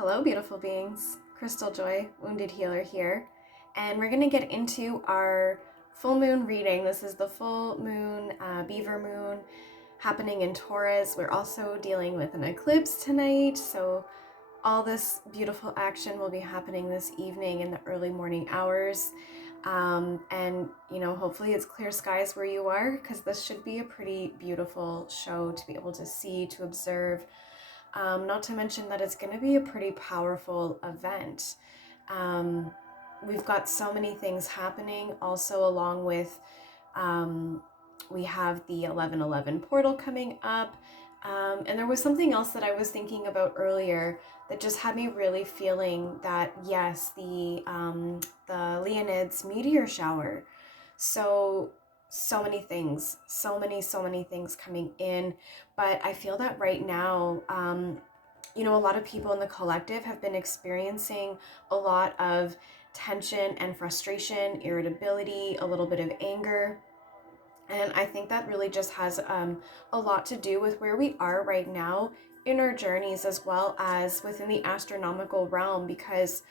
Hello, beautiful beings. Crystaljoy, Wounded Healer here, and we're going to get into our full moon reading. This is the full moon, Beaver Moon, happening in Taurus. We're also dealing with an eclipse tonight, so all this beautiful action will be happening this evening in the early morning hours. Hopefully it's clear skies where you are, because this should be a pretty beautiful show to be able to see, to observe. Not to mention that it's going to be a pretty powerful event. We've got so many things happening. Also, along with, we have the 1111 portal coming up. And there was something else that I was thinking about earlier that just had me really feeling that, yes, the Leonids meteor shower. So many things, so many things coming in. But I feel that right now, a lot of people in the collective have been experiencing a lot of tension and frustration, irritability, a little bit of anger. And I think that really just has a lot to do with where we are right now in our journeys, as well as within the astronomical realm, because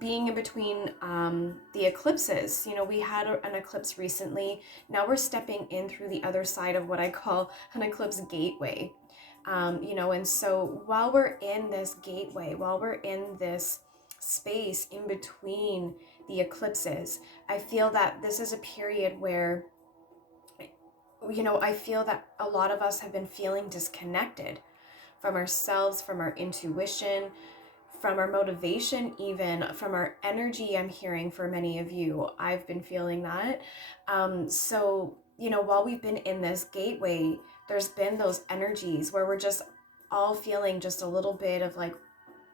being in between the eclipses, we had an eclipse recently. Now we're stepping in through the other side of what I call an eclipse gateway. And so while we're in this gateway, while we're in this space in between the eclipses, I feel that this is a period where, I feel that a lot of us have been feeling disconnected from ourselves, from our intuition, from our motivation, even from our energy. I'm hearing for many of you, I've been feeling that. While we've been in this gateway, there's been those energies where we're just all feeling just a little bit of like,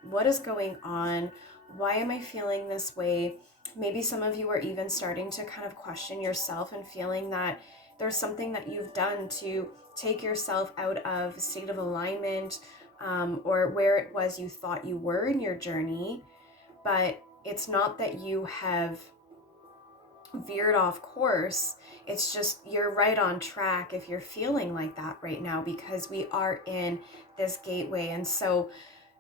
what is going on? Why am I feeling this way? Maybe some of you are even starting to kind of question yourself and feeling that there's something that you've done to take yourself out of a state of alignment, or where it was you thought you were in your journey. But it's not that you have veered off course. It's just you're right on track if you're feeling like that right now, because we are in this gateway. And so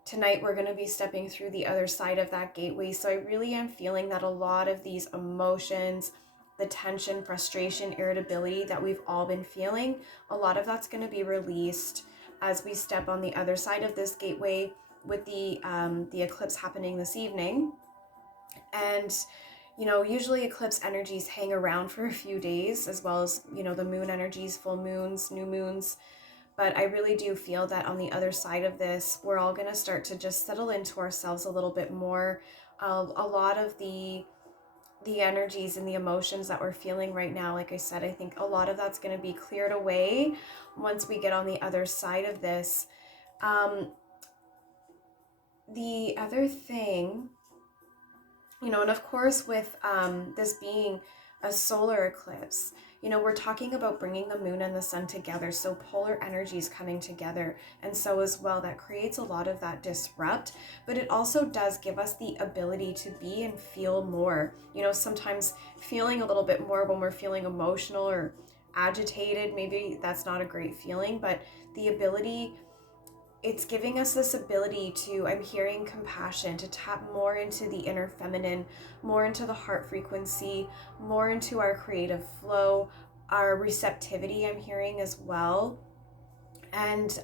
tonight we're going to be stepping through the other side of that gateway. So I really am feeling that a lot of these emotions, the tension, frustration, irritability that we've all been feeling, a lot of that's going to be released as we step on the other side of this gateway with the eclipse happening this evening. And usually eclipse energies hang around for a few days, as well as the moon energies, full moons, new moons. But I really do feel that on the other side of this, we're all going to start to just settle into ourselves a little bit more. A lot of the energies and the emotions that we're feeling right now, like I said, I think a lot of that's going to be cleared away once we get on the other side of this. The other thing, and of course with this being a solar eclipse, we're talking about bringing the moon and the sun together, so polar energies coming together. And so as well, that creates a lot of that disrupt, but it also does give us the ability to be and feel more. Sometimes feeling a little bit more when we're feeling emotional or agitated, maybe that's not a great feeling, but the ability, it's giving us this ability to, I'm hearing compassion, to tap more into the inner feminine, more into the heart frequency, more into our creative flow, our receptivity, I'm hearing as well. And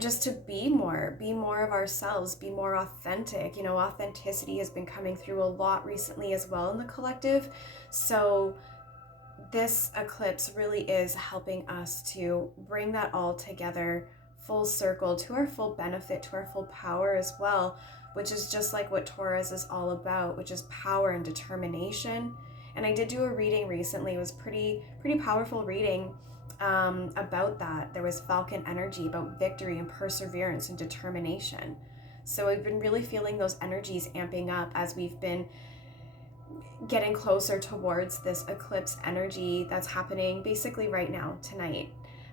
just to be more of ourselves, be more authentic. Authenticity has been coming through a lot recently as well in the collective. So this eclipse really is helping us to bring that all together, full circle, to our full benefit, to our full power as well, which is just like what Taurus is all about, which is power and determination. And I did do a reading recently. It was pretty powerful reading about that. There was Falcon energy about victory and perseverance and determination. So I've been really feeling those energies amping up as we've been getting closer towards this eclipse energy that's happening basically right now, tonight.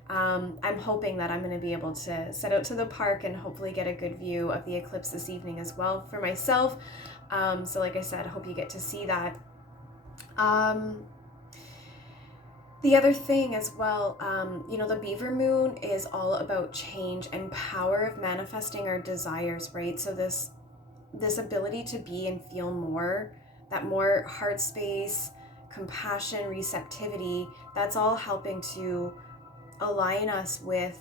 I'm hoping that I'm going to be able to set out to the park and hopefully get a good view of the eclipse this evening as well for myself. So like I said, I hope you get to see that. The The other thing as well, the Beaver Moon is all about change and power of manifesting our desires, right? So this ability to be and feel more, that more heart space, compassion, receptivity, that's all helping to align us with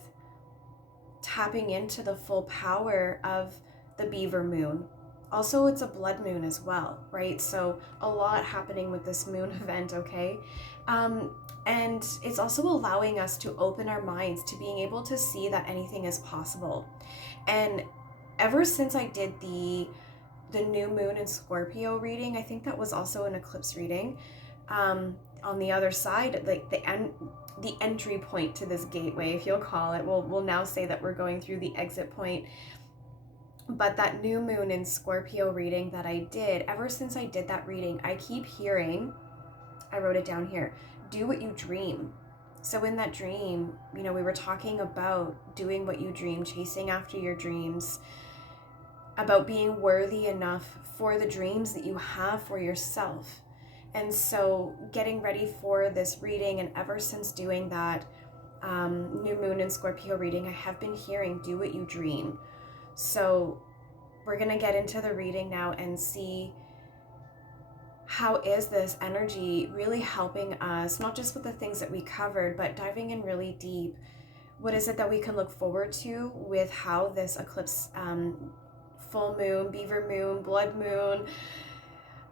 tapping into the full power of the Beaver Moon. Also, it's a blood moon as well, right? So a lot happening with this moon event, okay? And it's also allowing us to open our minds to being able to see that anything is possible. And ever since I did the new moon in Scorpio reading, I think that was also an eclipse reading, on the other side, like the entry point to this gateway, if you'll call it, we'll now say that we're going through the exit point. But that new moon in Scorpio reading that I did, ever since I did that reading, I keep hearing, I wrote it down here, do what you dream. So in that dream, we were talking about doing what you dream, chasing after your dreams, about being worthy enough for the dreams that you have for yourself. And so getting ready for this reading, and ever since doing that new moon in Scorpio reading, I have been hearing, do what you dream. So we're going to get into the reading now and see how is this energy really helping us, not just with the things that we covered, but diving in really deep. What is it that we can look forward to with how this eclipse, full moon, Beaver Moon, Blood Moon,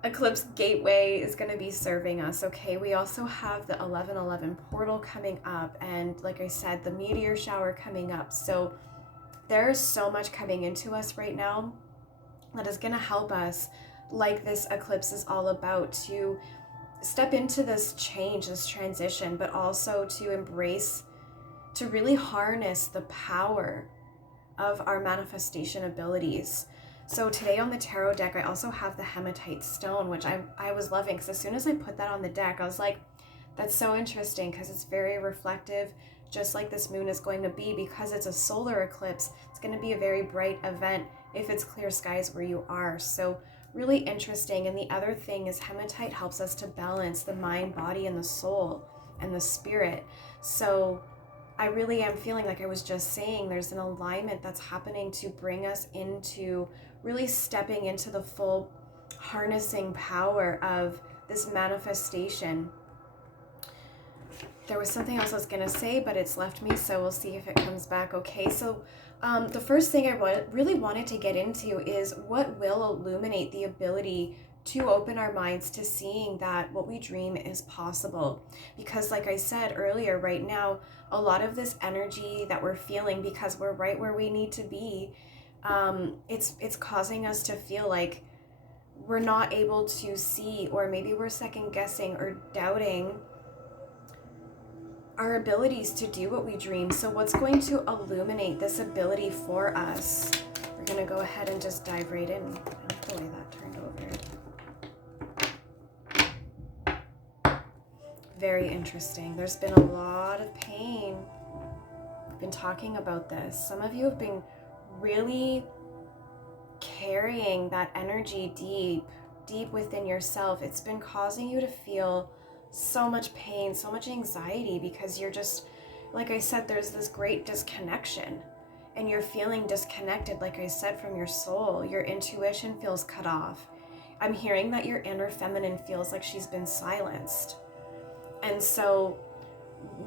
eclipse gateway is going to be serving us, okay? We also have the 1111 portal coming up, and like I said, the meteor shower coming up. So there's so much coming into us right now that is going to help us, like this eclipse is all about, to step into this change, this transition, but also to embrace, to really harness the power of our manifestation abilities. So today on the tarot deck, I also have the hematite stone, which I was loving, because as soon as I put that on the deck, I was like, that's so interesting, because it's very reflective, just like this moon is going to be. Because it's a solar eclipse, it's going to be a very bright event if it's clear skies where you are. So really interesting. And the other thing is hematite helps us to balance the mind, body, and the soul and the spirit. So I really am feeling, like I was just saying, there's an alignment that's happening to bring us into really stepping into the full harnessing power of this manifestation. There was something else I was going to say, but it's left me, so we'll see if it comes back. Okay, so the first thing I really wanted to get into is what will illuminate the ability to open our minds to seeing that what we dream is possible. Because like I said earlier, right now, a lot of this energy that we're feeling, because we're right where we need to be, it's causing us to feel like we're not able to see, or maybe we're second guessing or doubting our abilities to do what we dream. So what's going to illuminate this ability for us? We're going to go ahead and just dive right in. I like the way that turned over. Very interesting. There's been a lot of pain. I've been talking about this. Some of you have been really carrying that energy deep within yourself. It's been causing you to feel so much pain, so much anxiety, because you're just, like I said, there's this great disconnection, and you're feeling disconnected, like I said, from your soul. Your intuition feels cut off. I'm hearing that your inner feminine feels like she's been silenced. And so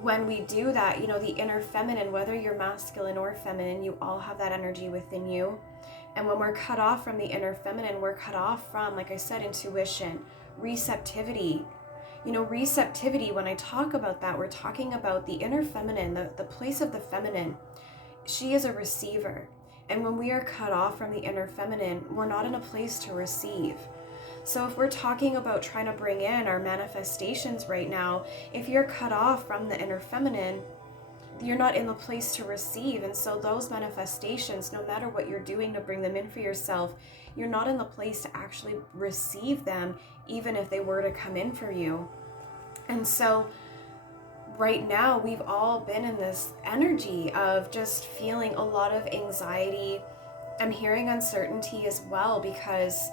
when we do that, the inner feminine, whether you're masculine or feminine, you all have that energy within you. And when we're cut off from the inner feminine, we're cut off from, like I said, intuition, receptivity. Receptivity, when I talk about that, we're talking about the inner feminine, the place of the feminine. She is a receiver. And when we are cut off from the inner feminine, we're not in a place to receive. So if we're talking about trying to bring in our manifestations right now, if you're cut off from the inner feminine, you're not in the place to receive. And so those manifestations, no matter what you're doing to bring them in for yourself, you're not in the place to actually receive them, even if they were to come in for you. And so right now, we've all been in this energy of just feeling a lot of anxiety. I'm hearing uncertainty as well, because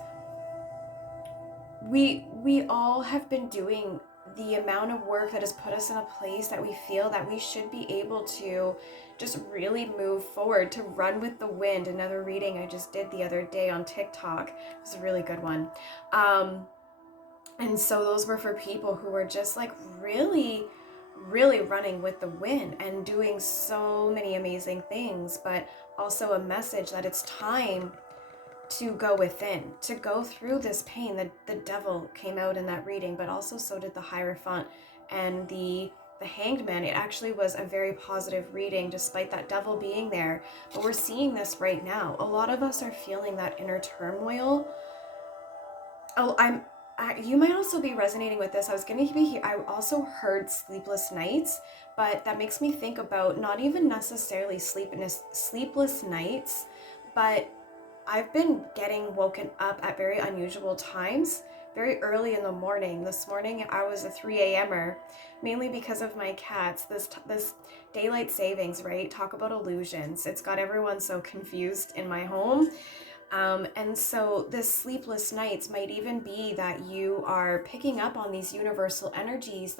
we all have been doing the amount of work that has put us in a place that we feel that we should be able to just really move forward, to run with the wind. Another reading I just did the other day on TikTok. It was a really good one. And so those were for people who were just like really, really running with the wind and doing so many amazing things, but also a message that it's time to go within, to go through this pain. The devil came out in that reading, but also so did the Hierophant and the Hanged Man. It actually was a very positive reading despite that devil being there. But we're seeing this right now. A lot of us are feeling that inner turmoil. You might also be resonating with this. I was going to be here. I also heard sleepless nights, but that makes me think about not even necessarily sleepless nights, but I've been getting woken up at very unusual times, very early in the morning. This morning I was a 3 a.m.er, mainly because of my cats. This daylight savings, right? Talk about illusions. It's got everyone so confused in my home. And so this sleepless nights might even be that you are picking up on these universal energies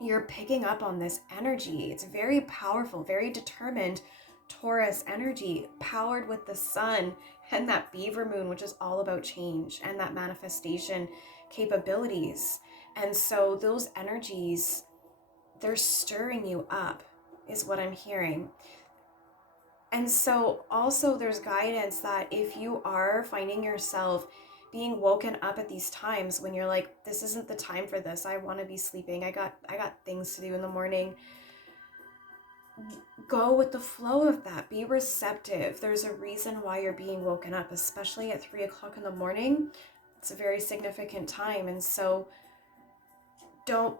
you're picking up on this energy. It's very powerful, very determined Taurus energy, powered with the sun and that Beaver Moon, which is all about change and that manifestation capabilities. And so those energies, they're stirring you up, is what I'm hearing. And so also there's guidance that if you are finding yourself being woken up at these times when you're like, this isn't the time for this, I want to be sleeping, I got things to do in the morning, go with the flow of that. Be receptive. There's a reason why you're being woken up, especially at 3 o'clock in the morning. It's a very significant time. And so don't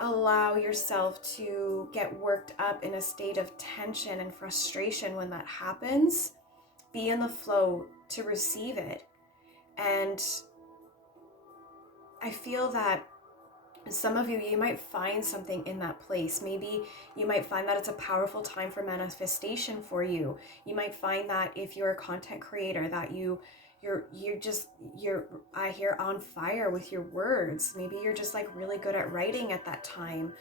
allow yourself to get worked up in a state of tension and frustration when that happens. Be in the flow to receive it. And I feel that some of you might find something in that place. Maybe you might find that it's a powerful time for manifestation for you. You might find that if you're a content creator, that you're I hear on fire with your words. Maybe you're just like really good at writing at that time.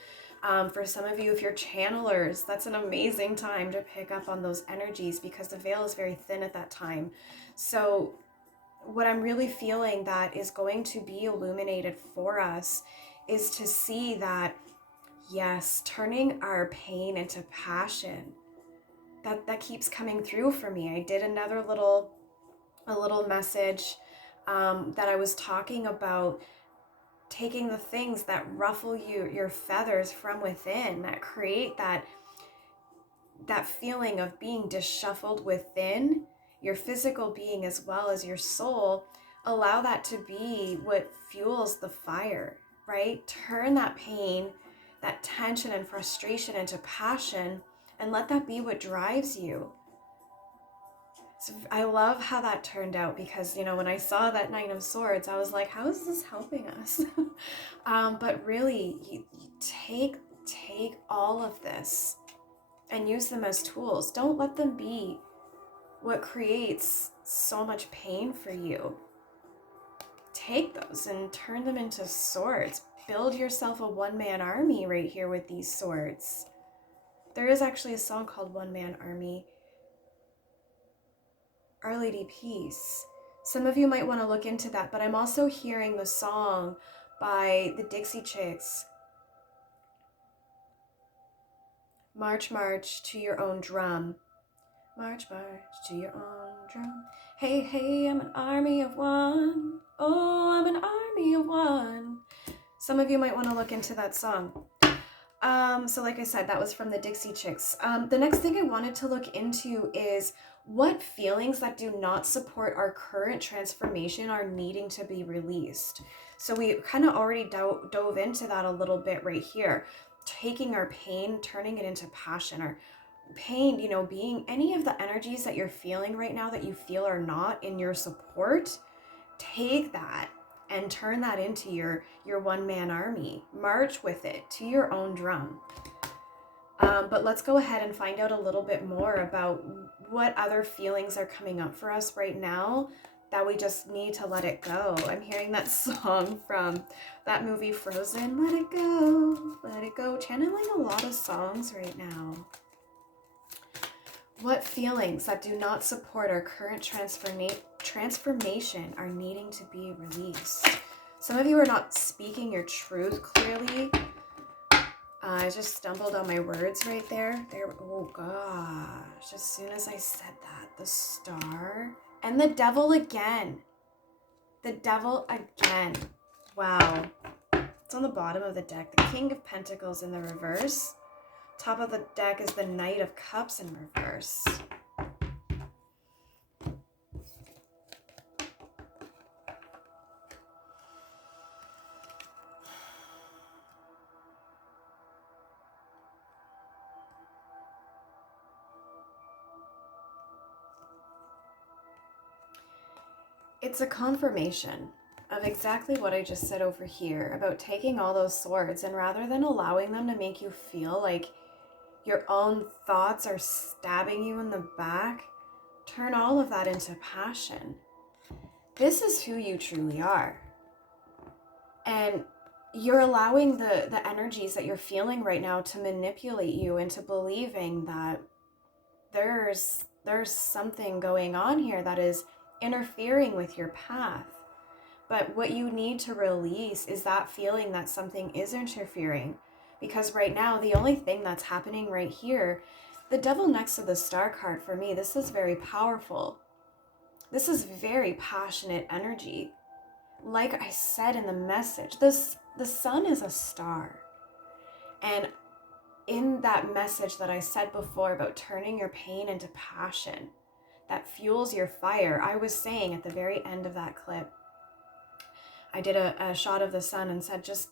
For some of you, if you're channelers, that's an amazing time to pick up on those energies because the veil is very thin at that time. So what I'm really feeling that is going to be illuminated for us is to see that, yes, turning our pain into passion, that keeps coming through for me. I did another a little message that I was talking about taking the things that ruffle your feathers from within, that create that feeling of being disshuffled within your physical being as well as your soul. Allow that to be what fuels the fire, right? Turn that pain, that tension and frustration into passion, and let that be what drives you. So I love how that turned out because, when I saw that Nine of Swords, I was like, how is this helping us? But really, you take all of this and use them as tools. Don't let them be what creates so much pain for you. Take those and turn them into swords. Build yourself a one-man army right here with these swords. There is actually a song called One Man Army. Our Lady Peace. Some of you might want to look into that, but I'm also hearing the song by the Dixie Chicks. March, march to your own drum. March, march to your own drum. Hey, hey, I'm an army of one. Oh, I'm an army of one. Some of you might want to look into that song. So like I said, that was from the Dixie Chicks. The next thing I wanted to look into is what feelings that do not support our current transformation are needing to be released. So we kind of already dove into that a little bit right here. Taking our pain, turning it into passion, or pain, being any of the energies that you're feeling right now that you feel are not in your support. Take that and turn that into your one-man army. March with it to your own drum. But let's go ahead and find out a little bit more about what other feelings are coming up for us right now that we just need to let it go. I'm hearing that song from that movie Frozen, let it go. Channeling a lot of songs right now. What feelings that do not support our current transformation are needing to be released? Some of you are not speaking your truth clearly. I just stumbled on my words right there. Oh gosh, as soon as I said that, the Star and the Devil again. The Devil again. Wow. It's on the bottom of the deck. The King of Pentacles in the reverse. Top of the deck is the Knight of Cups in reverse. It's a confirmation of exactly what I just said over here about taking all those swords, and rather than allowing them to make you feel like your own thoughts are stabbing you in the back, turn all of that into passion. This is who you truly are. And you're allowing the energies that you're feeling right now to manipulate you into believing that there's something going on here that is interfering with your path. But what you need to release is that feeling that something is interfering. Because right now, the only thing that's happening right here, the Devil next to the Star card, for me, this is very powerful. This is very passionate energy. Like I said in the message, the sun is a star. And in that message that I said before about turning your pain into passion that fuels your fire, I was saying at the very end of that clip, I did a shot of the sun and said, just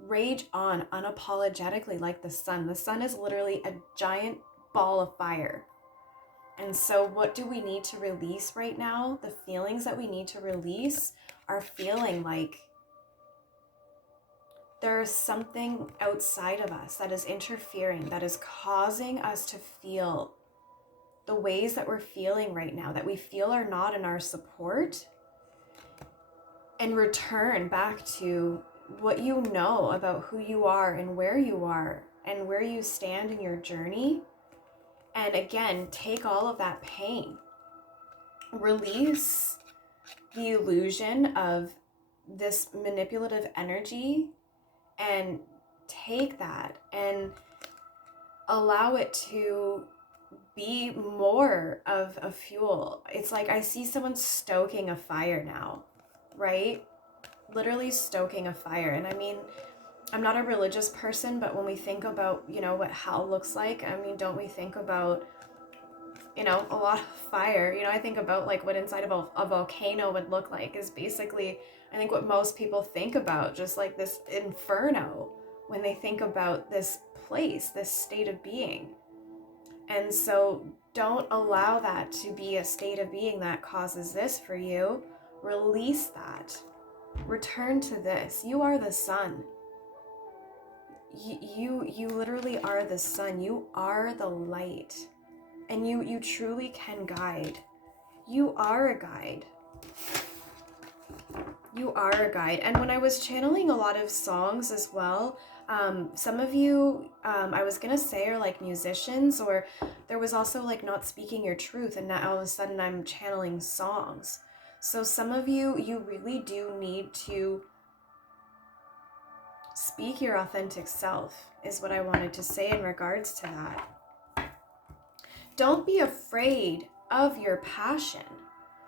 rage on unapologetically like the sun. The sun is literally a giant ball of fire. And so what do we need to release right now? The feelings that we need to release are feeling like there is something outside of us that is interfering, that is causing us to feel the ways that we're feeling right now, that we feel are not in our support, and return back to what you know about who you are and where you stand in your journey. And again, take all of that pain, release the illusion of this manipulative energy, and take that and allow it to be more of a fuel. It's like I see someone stoking a fire now, right? Literally stoking a fire. And I mean, I'm not a religious person, but when we think about, what hell looks like, I mean, don't we think about, a lot of fire? I think about like what inside of a volcano would look like is basically, I think, what most people think about, just like this inferno when they think about this place, this state of being. And so don't allow that to be a state of being that causes this for you. Release that. Return to this. You are the sun. You literally are the sun. You are the light. And you truly can guide. You are a guide. You are a guide. And when I was channeling a lot of songs as well, some of you, I was going to say, are like musicians, or there was also like not speaking your truth, and now all of a sudden I'm channeling songs. So some of you, you really do need to speak your authentic self, is what I wanted to say in regards to that. Don't be afraid of your passion.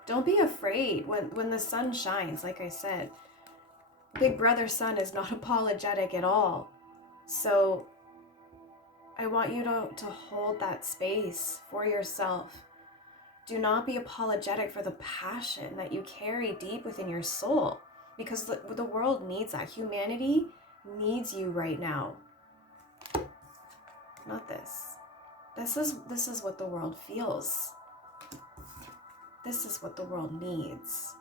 Don't be afraid when the sun shines, like I said. Big Brother Sun is not apologetic at all. So I want you to hold that space for yourself. Do not be apologetic for the passion that you carry deep within your soul, because the world needs that. Humanity needs you right now. Not this. This is what the world feels. This is what the world needs.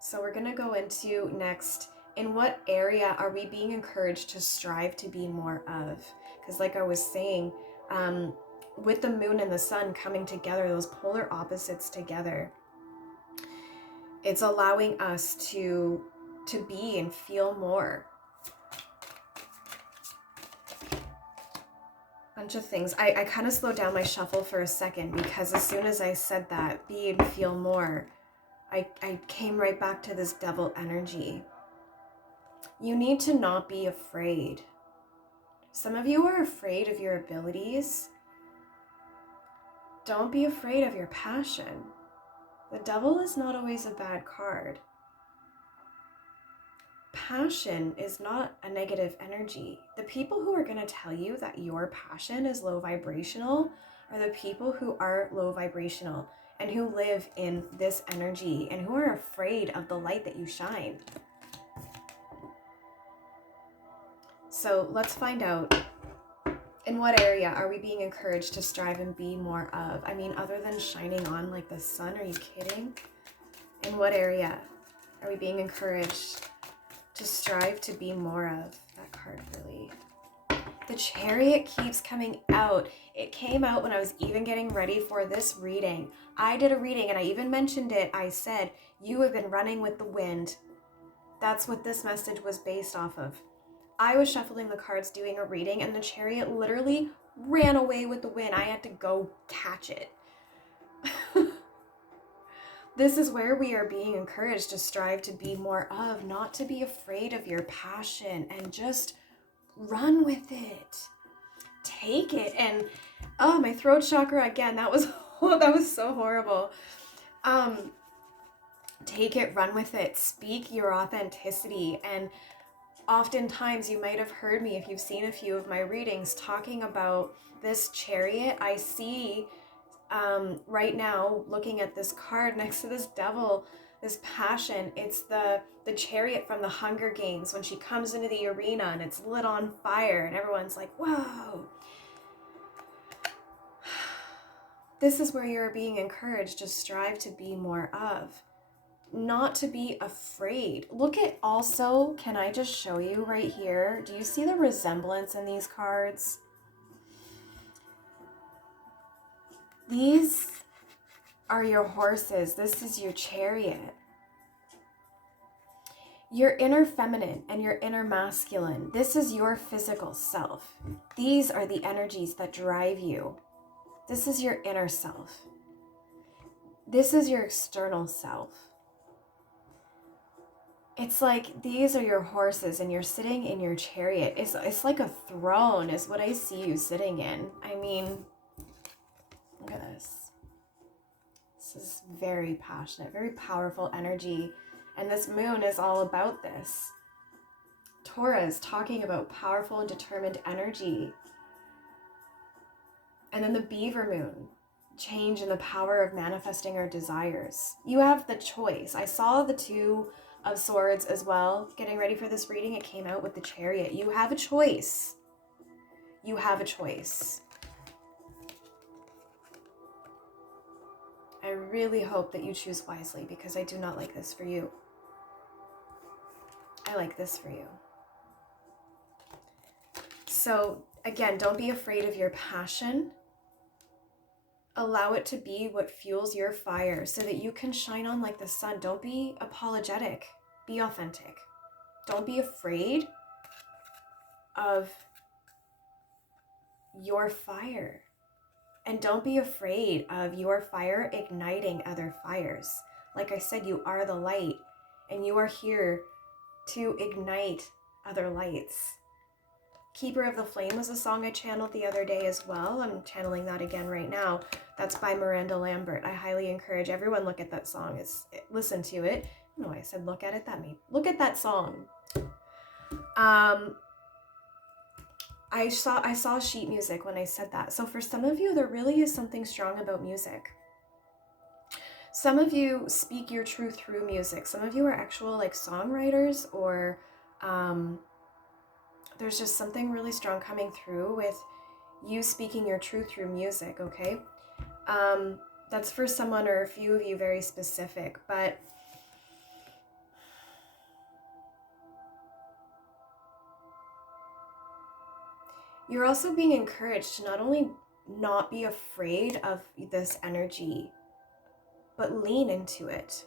So we're going to go into next, in what area are we being encouraged to strive to be more of? Because like I was saying, with the moon and the sun coming together, those polar opposites together, It's allowing us to be and feel more. Bunch of things. I kind of slowed down my shuffle for a second because as soon as I said that, be and feel more, I came right back to this devil energy. You need to not be afraid. Some of you are afraid of your abilities. Don't be afraid of your passion. The devil is not always a bad card. Passion is not a negative energy. The people who are going to tell you that your passion is low vibrational are the people who are low vibrational and who live in this energy and who are afraid of the light that you shine. So let's find out, in what area are we being encouraged to strive and be more of? I mean, other than shining on like the sun, are you kidding? In what area are we being encouraged to strive to be more of? That card really. The Chariot keeps coming out. It came out when I was even getting ready for this reading. I did a reading and I even mentioned it. I said, you have been running with the wind. That's what this message was based off of. I was shuffling the cards doing a reading and the Chariot literally ran away with the wind. I had to go catch it. This is where we are being encouraged to strive to be more of, not to be afraid of your passion and just run with it. Take it. And oh, my throat chakra again, that was so horrible. Take it, run with it, speak your authenticity. And oftentimes you might have heard me, if you've seen a few of my readings, talking about this Chariot. I see right now, looking at this card next to this devil, this passion. It's the Chariot from the Hunger Games when she comes into the arena and it's lit on fire and everyone's like, whoa. This is where you're being encouraged to strive to be more of. Not to be afraid. Look at also, can I just show you right here? Do you see the resemblance in these cards? These are your horses. This is your Chariot. Your inner feminine and your inner masculine. This is your physical self. These are the energies that drive you. This is your inner self. This is your external self. It's like these are your horses and you're sitting in your Chariot. It's like a throne is what I see you sitting in. I mean, look at this. This is very passionate, very powerful energy. And this moon is all about this. Taurus, talking about powerful and determined energy. And then the Beaver Moon, change and the power of manifesting our desires. You have the choice. I saw the Two of Swords as well. Getting ready for this reading, it came out with the Chariot. You have a choice. You have a choice. I really hope that you choose wisely because I do not like this for you. I like this for you. So again, don't be afraid of your passion. Allow it to be what fuels your fire so that you can shine on like the sun. Don't be apologetic. Be authentic. Don't be afraid of your fire. And don't be afraid of your fire igniting other fires. Like I said, you are the light and you are here to ignite other lights. Keeper of the Flame was a song I channeled the other day as well. I'm channeling that again right now. That's by Miranda Lambert. I highly encourage everyone look at that song. Listen to it. I don't know why I said look at it. That made look at that song. I saw sheet music when I said that. So for some of you, there really is something strong about music. Some of you speak your truth through music. Some of you are actual like songwriters or there's just something really strong coming through with you speaking your truth through music, okay? That's for someone or a few of you very specific, but you're also being encouraged to not only not be afraid of this energy, but lean into it.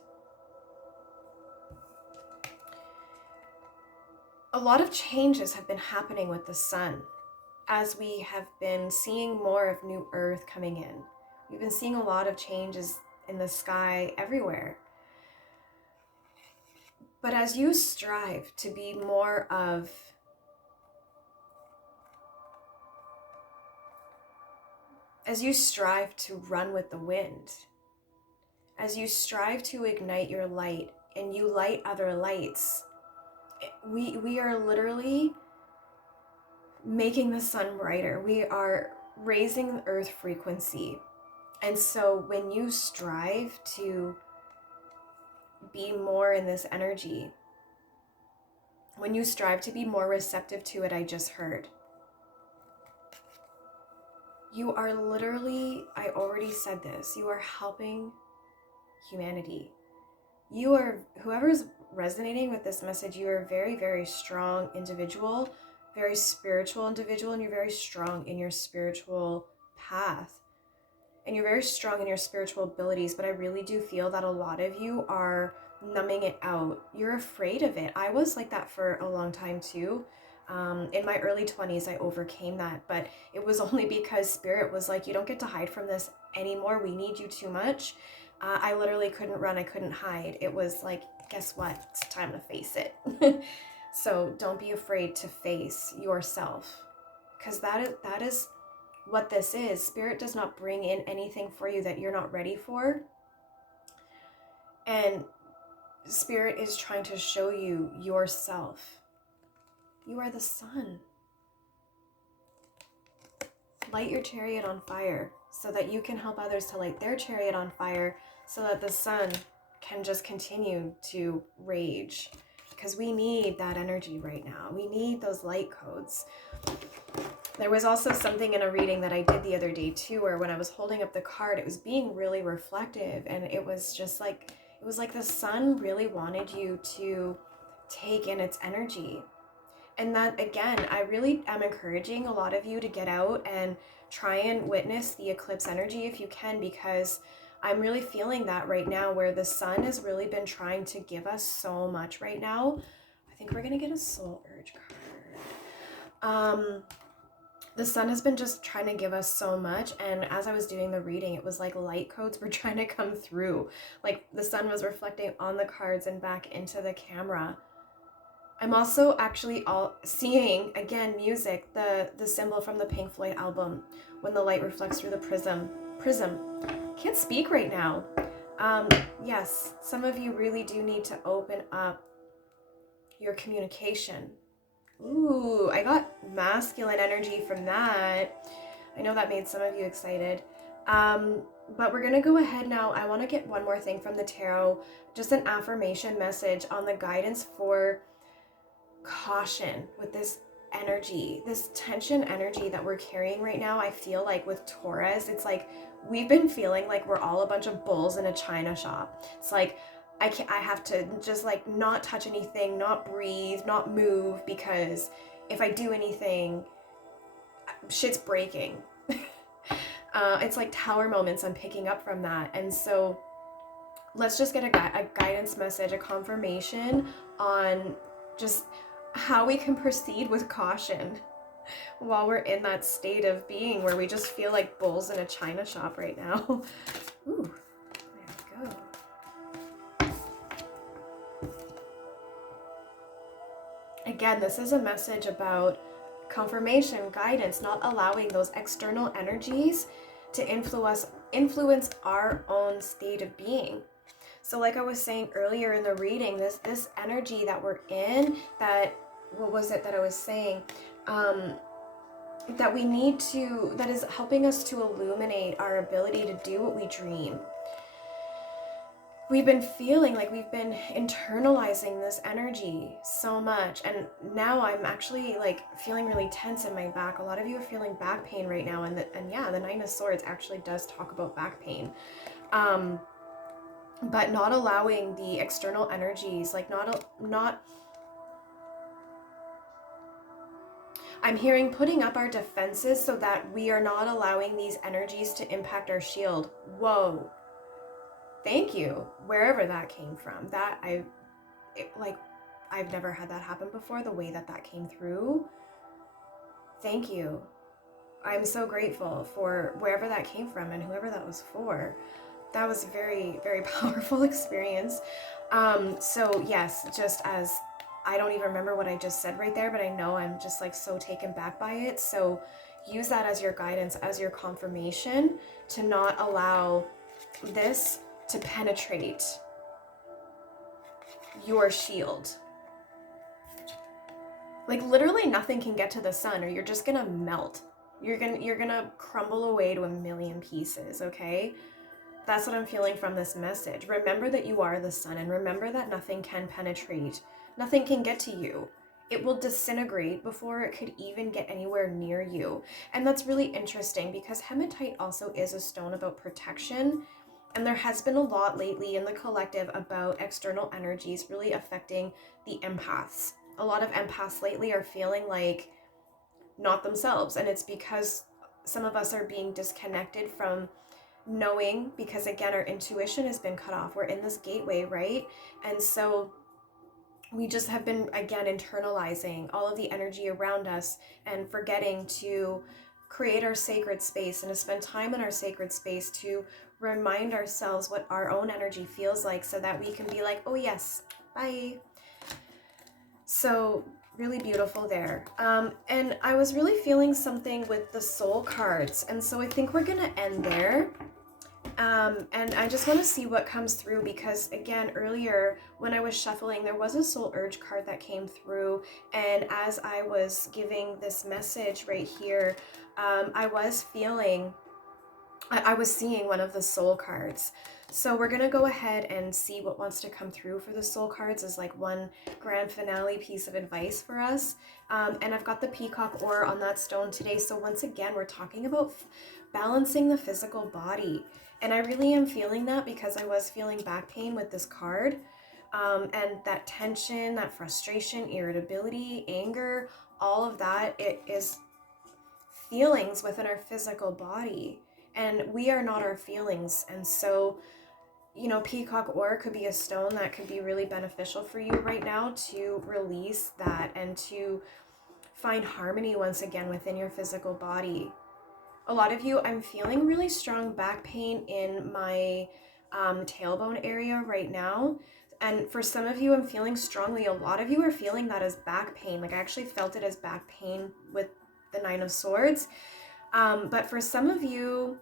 a lot of changes have been happening with the sun as we have been seeing more of new Earth coming in. We've been seeing a lot of changes in the sky everywhere. But as you strive to be more of as you strive to run with the wind, as you strive to ignite your light and you light other lights, we are literally making the sun brighter. We are raising the earth frequency. And so when you strive to be more in this energy, when you strive to be more receptive to it, I just heard, you are literally, I already said this, you are helping humanity. You are, whoever's resonating with this message, you are a very, very strong individual, very spiritual individual, and you're very strong in your spiritual path. And you're very strong in your spiritual abilities, but I really do feel that a lot of you are numbing it out. You're afraid of it. I was like that for a long time too. In my early 20s, I overcame that, but it was only because Spirit was like, you don't get to hide from this anymore. We need you too much. I literally couldn't run. I couldn't hide. It was like, guess what? It's time to face it. So don't be afraid to face yourself, because that is what this is. Spirit does not bring in anything for you that you're not ready for. And Spirit is trying to show you yourself. You are the sun. Light your chariot on fire so that you can help others to light their chariot on fire, so that the sun can just continue to rage. Because we need that energy right now. We need those light codes. There was also something in a reading that I did the other day too, where when I was holding up the card, it was being really reflective, and it was just like, it was like the sun really wanted you to take in its energy. And that, again, I really am encouraging a lot of you to get out and try and witness the eclipse energy if you can, because I'm really feeling that right now, where the sun has really been trying to give us so much right now. I think we're going to get a soul urge card. The sun has been just trying to give us so much, and as I was doing the reading, it was like light codes were trying to come through. Like the sun was reflecting on the cards and back into the camera. I'm also actually seeing, again, music, the symbol from the Pink Floyd album, when the light reflects through the prism. Can't speak right now. Yes, some of you really do need to open up your communication. Ooh, I got masculine energy from that. I know that made some of you excited. But we're going to go ahead now. I want to get one more thing from the tarot, just an affirmation message on the guidance for caution with this energy, this tension energy that we're carrying right now. I feel like with Taurus, it's like we've been feeling like we're all a bunch of bulls in a china shop. It's like I have to just like not touch anything, not breathe, not move, because if I do anything, shit's breaking. It's like tower moments I'm picking up from that. And so let's just get a guidance message, a confirmation on just how we can proceed with caution while we're in that state of being where we just feel like bulls in a china shop right now. Ooh, there we go. Again, this is a message about confirmation, guidance, not allowing those external energies to influence our own state of being. So like I was saying earlier in the reading, this energy that we're in, that, what was it that I was saying? That we need to, that is helping us to illuminate our ability to do what we dream. We've been feeling like we've been internalizing this energy so much, and now I'm actually like feeling really tense in my back. A lot of you are feeling back pain right now, and yeah, the Nine of Swords actually does talk about back pain. But not allowing the external energies, like I'm hearing putting up our defenses so that we are not allowing these energies to impact our shield. Whoa. Thank you, wherever that came from. That I've never had that happen before, the way that that came through. Thank you. I'm so grateful for wherever that came from and whoever that was for. That was a very, very powerful experience. So yes, just as I don't even remember what I just said right there, but I know I'm just like so taken back by it. So use that as your guidance, as your confirmation, to not allow this to penetrate your shield. Like literally nothing can get to the sun or you're just gonna melt. You're gonna crumble away to a million pieces, okay? That's what I'm feeling from this message. Remember that you are the sun, and remember that nothing can penetrate. Nothing can get to you. It will disintegrate before it could even get anywhere near you. And that's really interesting because hematite also is a stone about protection. And there has been a lot lately in the collective about external energies really affecting the empaths. A lot of empaths lately are feeling like not themselves. And it's because some of us are being disconnected from knowing, because again, our intuition has been cut off. We're in this gateway, right? And so we just have been, again, internalizing all of the energy around us and forgetting to create our sacred space and to spend time in our sacred space to remind ourselves what our own energy feels like so that we can be like, oh yes, bye. So really beautiful there. And I was really feeling something with the soul cards. And so I think we're going to end there. And I just want to see what comes through because, again, earlier when I was shuffling, there was a soul urge card that came through. And as I was giving this message right here, I was seeing one of the soul cards. So we're going to go ahead and see what wants to come through for the soul cards as like one grand finale piece of advice for us. And I've got the peacock ore on that stone today. So once again, we're talking about balancing the physical body. And I really am feeling that because I was feeling back pain with this card. And that tension, that frustration, irritability, anger, all of that, it is feelings within our physical body. And we are not our feelings. And so, you know, peacock ore could be a stone that could be really beneficial for you right now to release that and to find harmony once again within your physical body. A lot of you, I'm feeling really strong back pain in my tailbone area right now. And for some of you, I'm feeling strongly, a lot of you are feeling that as back pain. Like I actually felt it as back pain with the 9 of Swords. But for some of you,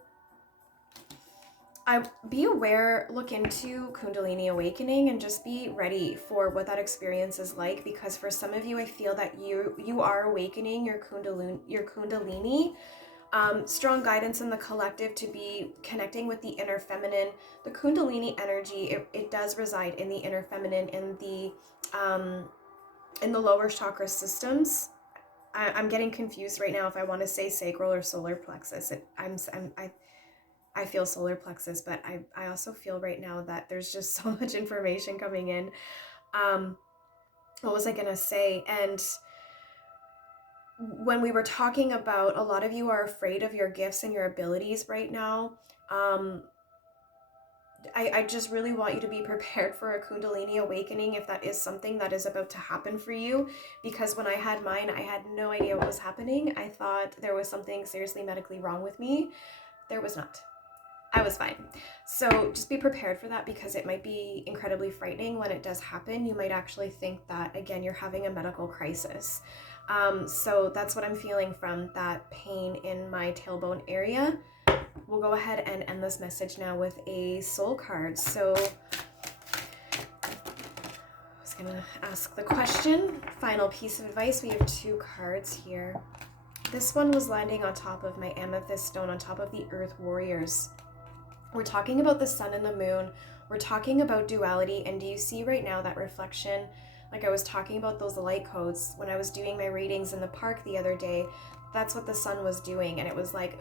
be aware, look into Kundalini awakening and just be ready for what that experience is like. Because for some of you, I feel that you are awakening your Kundalini. Strong guidance in the collective to be connecting with the inner feminine. The Kundalini energy, it does reside in the inner feminine, in the lower chakra systems. I'm getting confused right now if I want to say sacral or solar plexus. I feel solar plexus, but I also feel right now that there's just so much information coming in. What was I gonna say? And when we were talking about, a lot of you are afraid of your gifts and your abilities right now. I just really want you to be prepared for a Kundalini awakening if that is something that is about to happen for you. Because when I had mine, I had no idea what was happening. I thought there was something seriously medically wrong with me. There was not. I was fine. So just be prepared for that because it might be incredibly frightening when it does happen. You might actually think that, again, you're having a medical crisis. So that's what I'm feeling from that pain in my tailbone area. We'll go ahead and end this message now with a soul card. So I was going to ask the question. Final piece of advice. We have 2 cards here. This one was landing on top of my amethyst stone, on top of the Earth Warriors. We're talking about the sun and the moon. We're talking about duality. And do you see right now that reflection? Like I was talking about those light codes when I was doing my readings in the park the other day. That's what the sun was doing. And it was like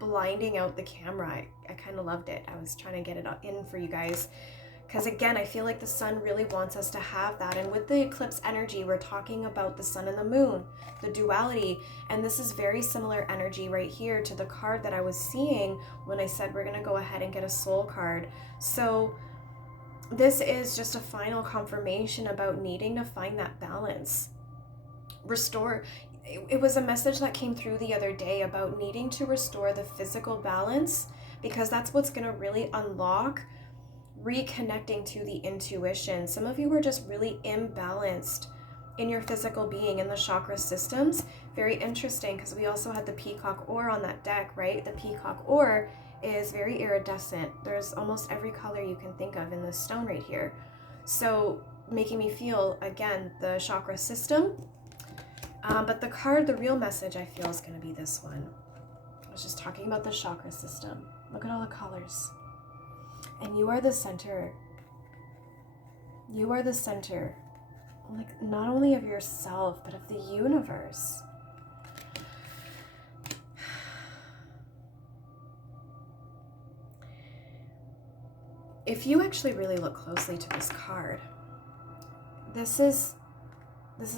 blinding out the camera. I kind of loved it. I was trying to get it in for you guys. Because again, I feel like the sun really wants us to have that. And with the eclipse energy, we're talking about the sun and the moon, the duality. And this is very similar energy right here to the card that I was seeing when I said we're going to go ahead and get a soul card. So this is just a final confirmation about needing to find that balance. Restore. It was a message that came through the other day about needing to restore the physical balance, because that's what's going to really unlock reconnecting to the intuition. Some of you were just really imbalanced in your physical being, in the chakra systems. Very interesting, because we also had the peacock ore on that deck, right? The peacock ore is very iridescent. There's almost every color you can think of in this stone right here. So making me feel, again, the chakra system. But the card, the real message I feel is going to be this one. I was just talking about the chakra system. Look at all the colors. And you are the center. You are the center, like not only of yourself, but of the universe. If you actually really look closely to this card, this is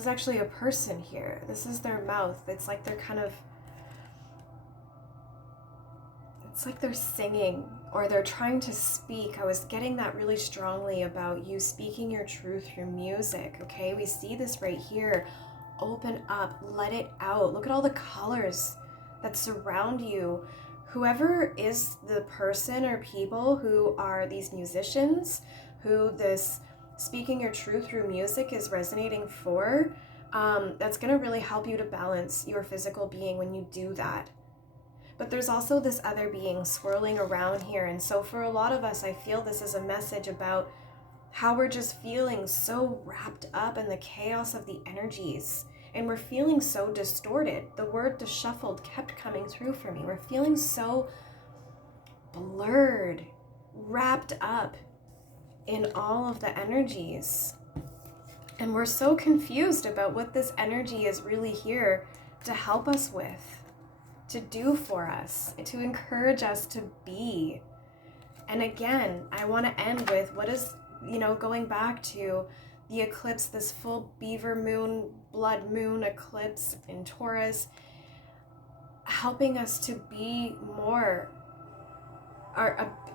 actually a person here. This is their mouth. It's like they're kind of, it's like they're singing or they're trying to speak. I was getting that really strongly about you speaking your truth through music, okay? We see this right here. Open up, let it out. Look at all the colors that surround you. Whoever is the person or people who are these musicians, who this speaking your truth through music is resonating for, that's going to really help you to balance your physical being when you do that. But there's also this other being swirling around here. And so for a lot of us, I feel this is a message about how we're just feeling so wrapped up in the chaos of the energies. And we're feeling so distorted. The word disheveled kept coming through for me. We're feeling so blurred, wrapped up in all of the energies. And we're so confused about what this energy is really here to help us with, to do for us, to encourage us to be. And again, I want to end with what is, going back to the eclipse, this full Beaver Blood Moon eclipse in Taurus, helping us to be more,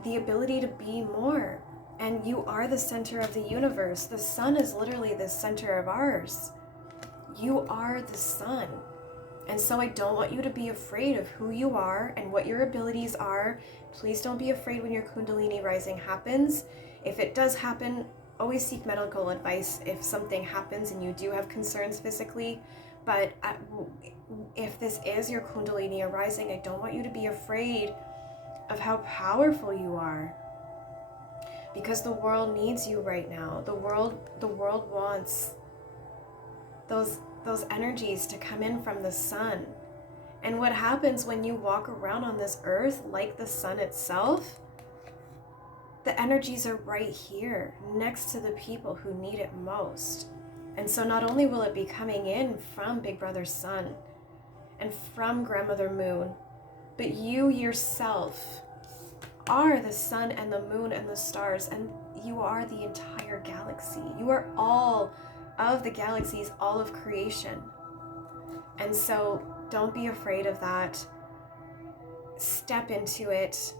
the ability to be more. And you are the center of the universe. The sun is literally the center of ours. You are the sun. And so I don't want you to be afraid of who you are and what your abilities are. Please don't be afraid when your Kundalini rising happens. If it does happen, always seek medical advice if something happens and you do have concerns physically. But if this is your Kundalini arising, I don't want you to be afraid of how powerful you are. Because the world needs you right now. The world wants those energies to come in from the sun. And what happens when you walk around on this earth like the sun itself? The energies are right here next to the people who need it most. And so not only will it be coming in from Big Brother Sun and from Grandmother Moon, but you yourself are the sun and the moon and the stars, and you are the entire galaxy. You are all of the galaxies, all of creation. And so don't be afraid of that. Step into it.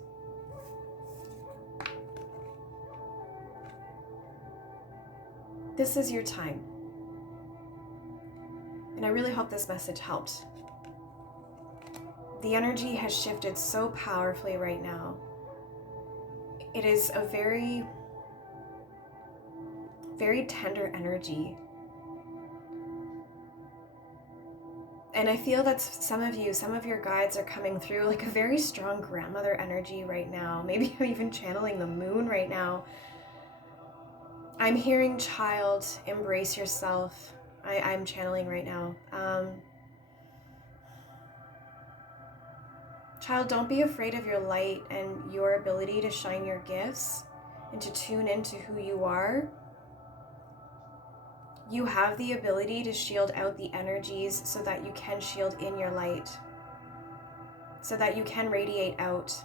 This is your time. And I really hope this message helped. The energy has shifted so powerfully right now. It is a very, very tender energy. And I feel that some of your guides are coming through like a very strong grandmother energy right now. Maybe I'm even channeling the moon right now. I'm hearing child, embrace yourself. I'm channeling right now. Child, don't be afraid of your light and your ability to shine your gifts and to tune into who you are. You have the ability to shield out the energies so that you can shield in your light, so that you can radiate out.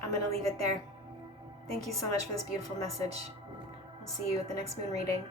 I'm going to leave it there. Thank you so much for this beautiful message. I'll see you at the next moon reading.